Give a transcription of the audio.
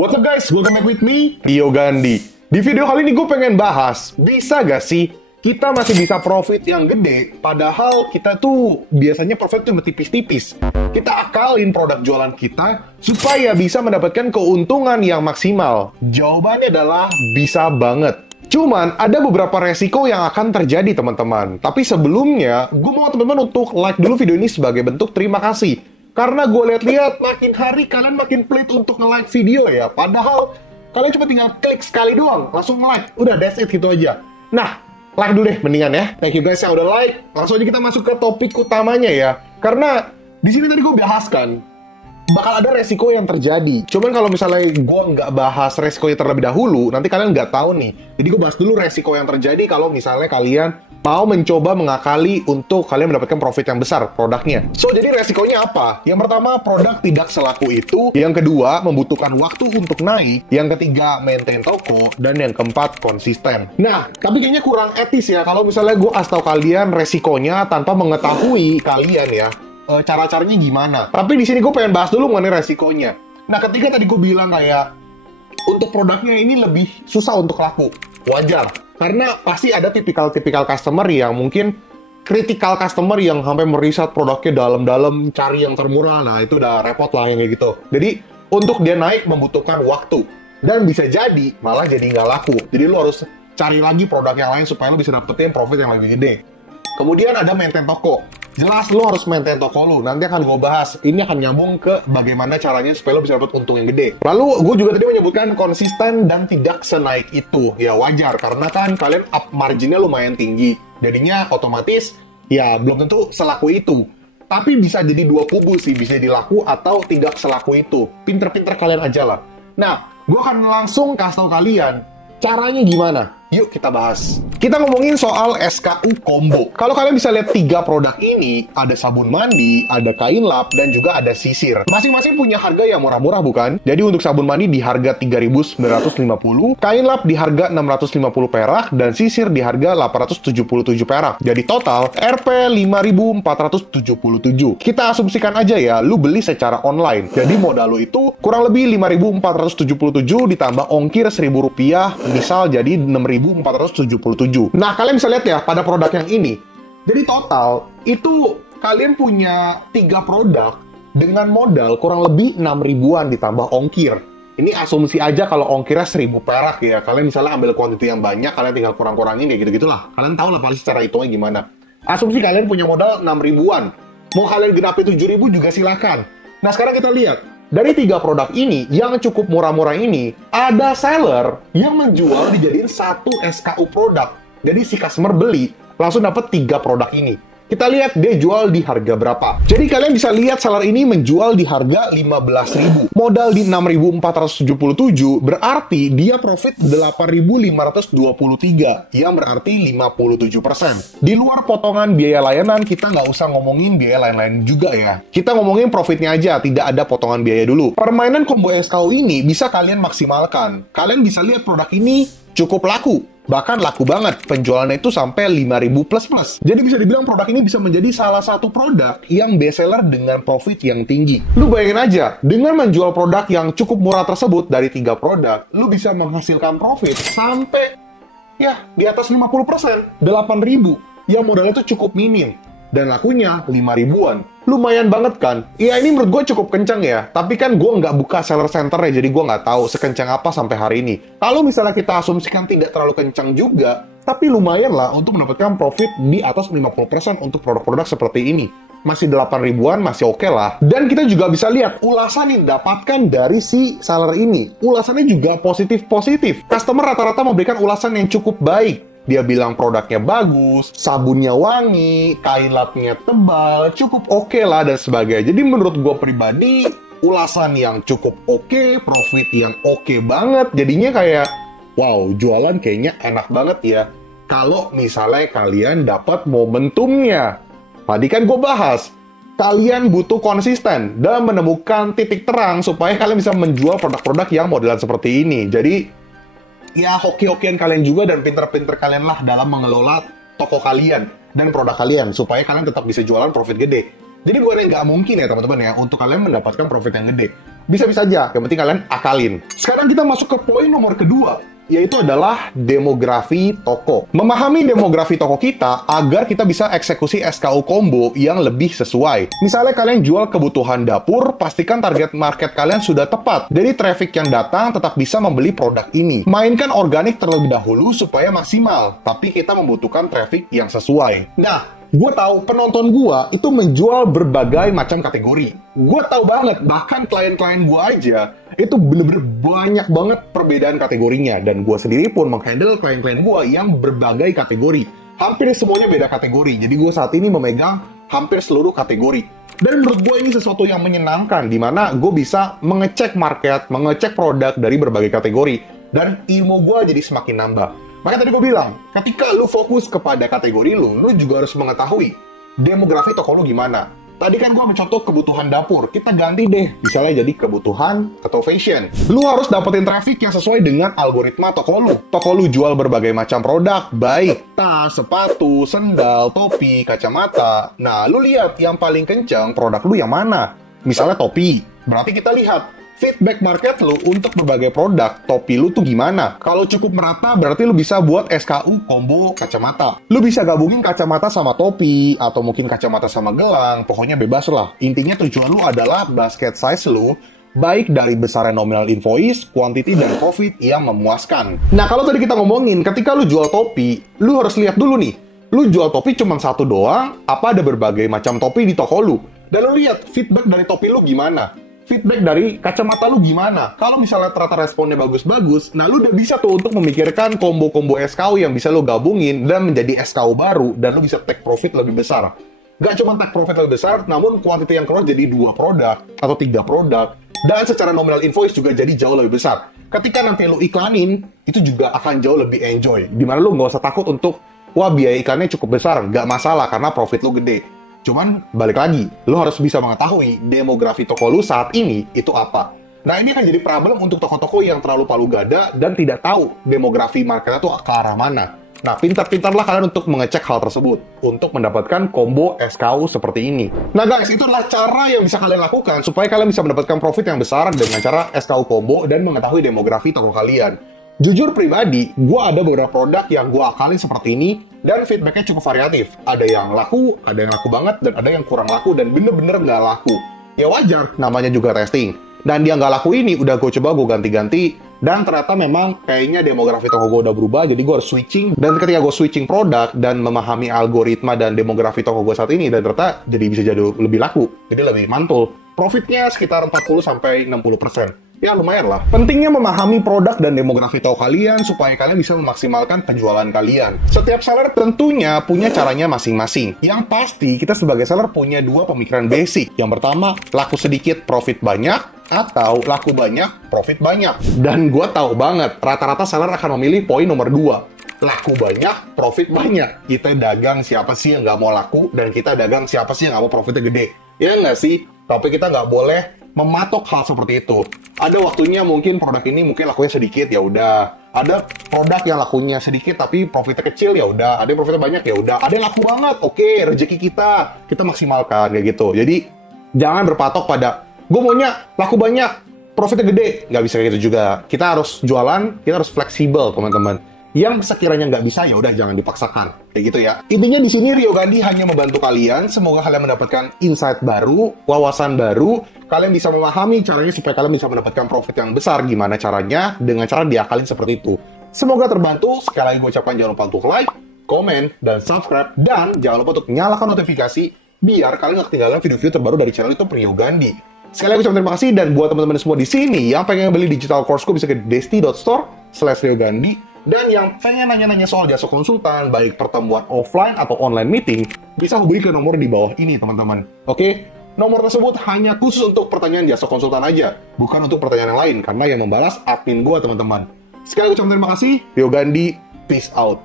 What's up guys, welcome back with me, Rio Gandhi. Di video kali ini gue pengen bahas, bisa gak sih kita masih bisa profit yang gede, padahal kita tuh biasanya profit cuma tipis-tipis. Kita akalin produk jualan kita supaya bisa mendapatkan keuntungan yang maksimal. Jawabannya adalah bisa banget. Cuman ada beberapa resiko yang akan terjadi teman-teman. Tapi sebelumnya, gue mau teman-teman untuk like dulu video ini sebagai bentuk terima kasih. Karena gue lihat-lihat makin hari kalian makin pelit untuk nge-like video ya. Padahal kalian cuma tinggal klik sekali doang, langsung like. Udah, that's it gitu aja. Nah, like dulu deh mendingan ya. Thank you guys yang udah like. Langsung aja kita masuk ke topik utamanya ya. Karena di sini tadi gue bahas kan, bakal ada resiko yang terjadi. Cuman kalau misalnya gue nggak bahas resikonya terlebih dahulu, nanti kalian nggak tahu nih. Jadi gue bahas dulu resiko yang terjadi kalau misalnya kalian mau mencoba mengakali untuk kalian mendapatkan profit yang besar produknya. So, jadi resikonya apa? Yang pertama, produk tidak selaku itu. Yang kedua, membutuhkan waktu untuk naik. Yang ketiga, maintain toko. Dan yang keempat, konsisten. Nah, tapi kayaknya kurang etis ya kalau misalnya gue kasih tahu kalian resikonya tanpa mengetahui kalian ya cara-caranya gimana. Tapi di sini gue pengen bahas dulu mengenai resikonya. Nah, ketika tadi gue bilang kayak untuk produknya ini lebih susah untuk laku, wajar. Karena pasti ada tipikal-tipikal customer yang mungkin critical customer yang sampai meriset produknya dalam-dalam, cari yang termurah. Nah, itu udah repot lah yang kayak gitu. Jadi, untuk dia naik membutuhkan waktu. Dan bisa jadi malah jadi nggak laku. Jadi, lo harus cari lagi produk yang lain supaya lo bisa dapetin profit yang lebih gede. Kemudian ada maintain toko. Jelas lo harus maintain toko lo. Nanti akan gue bahas. Ini akan nyambung ke bagaimana caranya supaya lo bisa dapat untung yang gede. Lalu gue juga tadi menyebutkan konsisten dan tidak senaik itu. Ya wajar, karena kan kalian up marginnya lumayan tinggi. Jadinya otomatis ya belum tentu selaku itu. Tapi bisa jadi dua kubu sih. Bisa dilaku atau tidak selaku itu. Pinter-pinter kalian aja lah. Nah, gue akan langsung kasih tau kalian caranya gimana. Yuk kita bahas. Kita ngomongin soal SKU combo. Kalau kalian bisa lihat 3 produk ini, ada sabun mandi, ada kain lap, dan juga ada sisir. Masing-masing punya harga yang murah-murah bukan? Jadi untuk sabun mandi di harga 3.950, kain lap di harga 650 perak, dan sisir di harga 877 perak. Jadi total Rp 5.477. Kita asumsikan aja ya, lu beli secara online. Jadi modal lu itu kurang lebih 5.477 ditambah ongkir Rp1.000, misal jadi 6.477. Nah, kalian bisa lihat ya pada produk yang ini. Jadi total itu kalian punya 3 produk dengan modal kurang lebih 6.000-an ditambah ongkir. Ini asumsi aja kalau ongkirnya 1.000 perak ya. Kalian misalnya ambil kuantiti yang banyak, kalian tinggal kurang-kurangin kayak gitu-gitulah. Kalian tahu lah pasti secara hitungnya gimana. Asumsi kalian punya modal 6.000-an. Mau kalian genapi 7.000 juga silakan. Nah, sekarang kita lihat. Dari 3 produk ini, yang cukup murah-murah ini, ada seller yang menjual dijadiin 1 SKU produk. Jadi si customer beli, langsung dapat 3 produk ini. Kita lihat dia jual di harga berapa. Jadi kalian bisa lihat seller ini menjual di harga 15.000. Modal di 6.477, berarti dia profit 8.523, yang berarti 57%. Di luar potongan biaya layanan, kita nggak usah ngomongin biaya lain-lain juga ya. Kita ngomongin profitnya aja, tidak ada potongan biaya dulu. Permainan combo SKU ini bisa kalian maksimalkan. Kalian bisa lihat produk ini cukup laku. Bahkan laku banget, penjualannya itu sampai 5.000 plus. Jadi bisa dibilang produk ini bisa menjadi salah satu produk yang best seller dengan profit yang tinggi. Lu bayangin aja, dengan menjual produk yang cukup murah tersebut dari 3 produk, lu bisa menghasilkan profit sampai ya di atas 50%, 8.000. Yang modalnya itu cukup minim. Dan lakunya 5.000-an. Lumayan banget kan? Ya ini menurut gue cukup kencang ya. Tapi kan gue nggak buka seller center ya, jadi gue nggak tahu sekencang apa sampai hari ini. Kalau misalnya kita asumsikan tidak terlalu kencang juga, tapi lumayan lah untuk mendapatkan profit di atas 50% untuk produk-produk seperti ini. Masih 8.000-an, masih oke lah. Dan kita juga bisa lihat ulasan yang didapatkan dari si seller ini. Ulasannya juga positif-positif. Customer rata-rata memberikan ulasan yang cukup baik. Dia bilang produknya bagus, sabunnya wangi, kain lapnya tebal, cukup oke lah dan sebagainya. Jadi menurut gue pribadi, ulasan yang cukup oke, profit yang oke banget. Jadinya kayak, wow, jualan kayaknya enak banget ya. Kalau misalnya kalian dapat momentumnya. Tadi kan gue bahas, kalian butuh konsisten dan menemukan titik terang supaya kalian bisa menjual produk-produk yang modelan seperti ini. Jadi, ya hoki-hokian kalian juga dan pinter-pinter kalian lah dalam mengelola toko kalian dan produk kalian supaya kalian tetap bisa jualan profit gede. Jadi bukannya nggak mungkin ya teman-teman ya untuk kalian mendapatkan profit yang gede. Bisa-bisa aja, yang penting kalian akalin. Sekarang kita masuk ke poin nomor kedua, yaitu adalah demografi toko. Memahami demografi toko kita agar kita bisa eksekusi SKU combo yang lebih sesuai. Misalnya kalian jual kebutuhan dapur, pastikan target market kalian sudah tepat. Jadi traffic yang datang tetap bisa membeli produk ini. Mainkan organik terlebih dahulu supaya maksimal, tapi kita membutuhkan traffic yang sesuai. Nah, gue tahu penonton gue itu menjual berbagai macam kategori. Gue tahu banget, bahkan klien-klien gue aja itu bener-bener banyak banget perbedaan kategorinya. Dan gue sendiri pun menghandle klien-klien gue yang berbagai kategori. Hampir semuanya beda kategori. Jadi gue saat ini memegang hampir seluruh kategori. Dan menurut gue ini sesuatu yang menyenangkan, dimana gue bisa mengecek market, mengecek produk dari berbagai kategori. Dan ilmu gue jadi semakin nambah. Makanya tadi gue bilang, ketika lu fokus kepada kategori lu juga harus mengetahui demografi toko lu gimana. Tadi kan gue mencontoh kebutuhan dapur, kita ganti deh, misalnya jadi kebutuhan atau fashion. Lu harus dapetin traffic yang sesuai dengan algoritma toko lu. Toko lu jual berbagai macam produk, baik tas, sepatu, sendal, topi, kacamata. Nah, lu lihat yang paling kencang produk lu yang mana. Misalnya topi, berarti kita lihat feedback market lu untuk berbagai produk topi lu tuh gimana. Kalau cukup merata, berarti lu bisa buat SKU combo kacamata. Lu bisa gabungin kacamata sama topi, atau mungkin kacamata sama gelang, pokoknya bebas lah. Intinya tujuan lu adalah basket size lu, baik dari besaran nominal invoice, quantity, dan profit yang memuaskan. Nah, kalau tadi kita ngomongin, ketika lu jual topi, lu harus lihat dulu nih, lu jual topi cuma satu doang, apa ada berbagai macam topi di toko lu? Dan lu lihat feedback dari topi lu gimana? Feedback dari kacamata lu gimana? Kalau misalnya ternyata responnya bagus-bagus, nah lu udah bisa tuh untuk memikirkan combo-combo SKU yang bisa lu gabungin dan menjadi SKU baru, dan lu bisa take profit lebih besar. Gak cuma take profit lebih besar, namun quantity yang keluar jadi 2 produk atau 3 produk, dan secara nominal invoice juga jadi jauh lebih besar. Ketika nanti lu iklanin, itu juga akan jauh lebih enjoy. Dimana lu gak usah takut untuk, wah biaya iklannya cukup besar, gak masalah karena profit lu gede. Cuman, balik lagi, lo harus bisa mengetahui demografi toko lo saat ini itu apa. Nah, ini akan jadi problem untuk toko-toko yang terlalu palu gada dan tidak tahu demografi marketnya tuh ke arah mana. Nah, pintar-pintarlah kalian untuk mengecek hal tersebut untuk mendapatkan combo SKU seperti ini. Nah guys, itu adalah cara yang bisa kalian lakukan supaya kalian bisa mendapatkan profit yang besar dengan cara SKU combo dan mengetahui demografi toko kalian. Jujur pribadi, gue ada beberapa produk yang gue akalin seperti ini, dan feedbacknya cukup variatif. Ada yang laku, ada yang laku banget, dan ada yang kurang laku, dan bener-bener nggak laku. Ya wajar, namanya juga testing. Dan dia nggak laku ini, udah gue coba gue ganti-ganti, dan ternyata memang kayaknya demografi toko gue udah berubah, jadi gue harus switching. Dan ketika gue switching produk, dan memahami algoritma dan demografi toko gue saat ini, dan ternyata jadi bisa jadi lebih laku, jadi lebih mantul. Profitnya sekitar 40-60%. Ya lumayan lah. Pentingnya memahami produk dan demografi toko kalian supaya kalian bisa memaksimalkan penjualan kalian. Setiap seller tentunya punya caranya masing-masing. Yang pasti kita sebagai seller punya 2 pemikiran basic. Yang pertama, laku sedikit profit banyak, atau laku banyak profit banyak. Dan gue tahu banget, rata-rata seller akan memilih poin nomor 2. Laku banyak, profit banyak. Kita dagang siapa sih yang nggak mau laku, dan kita dagang siapa sih yang nggak mau profitnya gede. Ya nggak sih? Tapi kita nggak boleh mematok hal seperti itu. Ada waktunya mungkin produk ini mungkin lakunya sedikit, ya udah. Ada produk yang lakunya sedikit tapi profitnya kecil, ya udah. Ada yang profitnya banyak, ya udah. Ada yang laku banget, oke, rezeki kita maksimalkan kayak gitu. Jadi jangan berpatok pada gue maunya laku banyak, profitnya gede. Nggak bisa kayak gitu juga. Kita harus jualan, kita harus fleksibel, teman-teman. Yang sekiranya nggak bisa, ya udah jangan dipaksakan. Kayak gitu ya. Intinya di sini Rio Gandhi hanya membantu kalian. Semoga kalian mendapatkan insight baru, wawasan baru. Kalian bisa memahami caranya supaya kalian bisa mendapatkan profit yang besar. Gimana caranya? Dengan cara diakalin seperti itu. Semoga terbantu. Sekali lagi gue ucapkan jangan lupa untuk like, komen, dan subscribe. Dan jangan lupa untuk nyalakan notifikasi biar kalian nggak ketinggalan video-video terbaru dari channel itu Rio Gandhi. Sekali lagi ucapkan terima kasih, dan buat teman-teman semua di sini yang pengen beli digital course-ku bisa ke desti.store/Rio Gandhi. Dan yang pengen nanya-nanya soal jasa konsultan, baik pertemuan offline atau online meeting, bisa hubungi ke nomor di bawah ini, teman-teman. Oke? Nomor tersebut hanya khusus untuk pertanyaan jasa konsultan aja, bukan untuk pertanyaan yang lain, karena yang membalas admin gua, teman-teman. Sekali lagi ucapkan terima kasih, Rio Gandhi, peace out.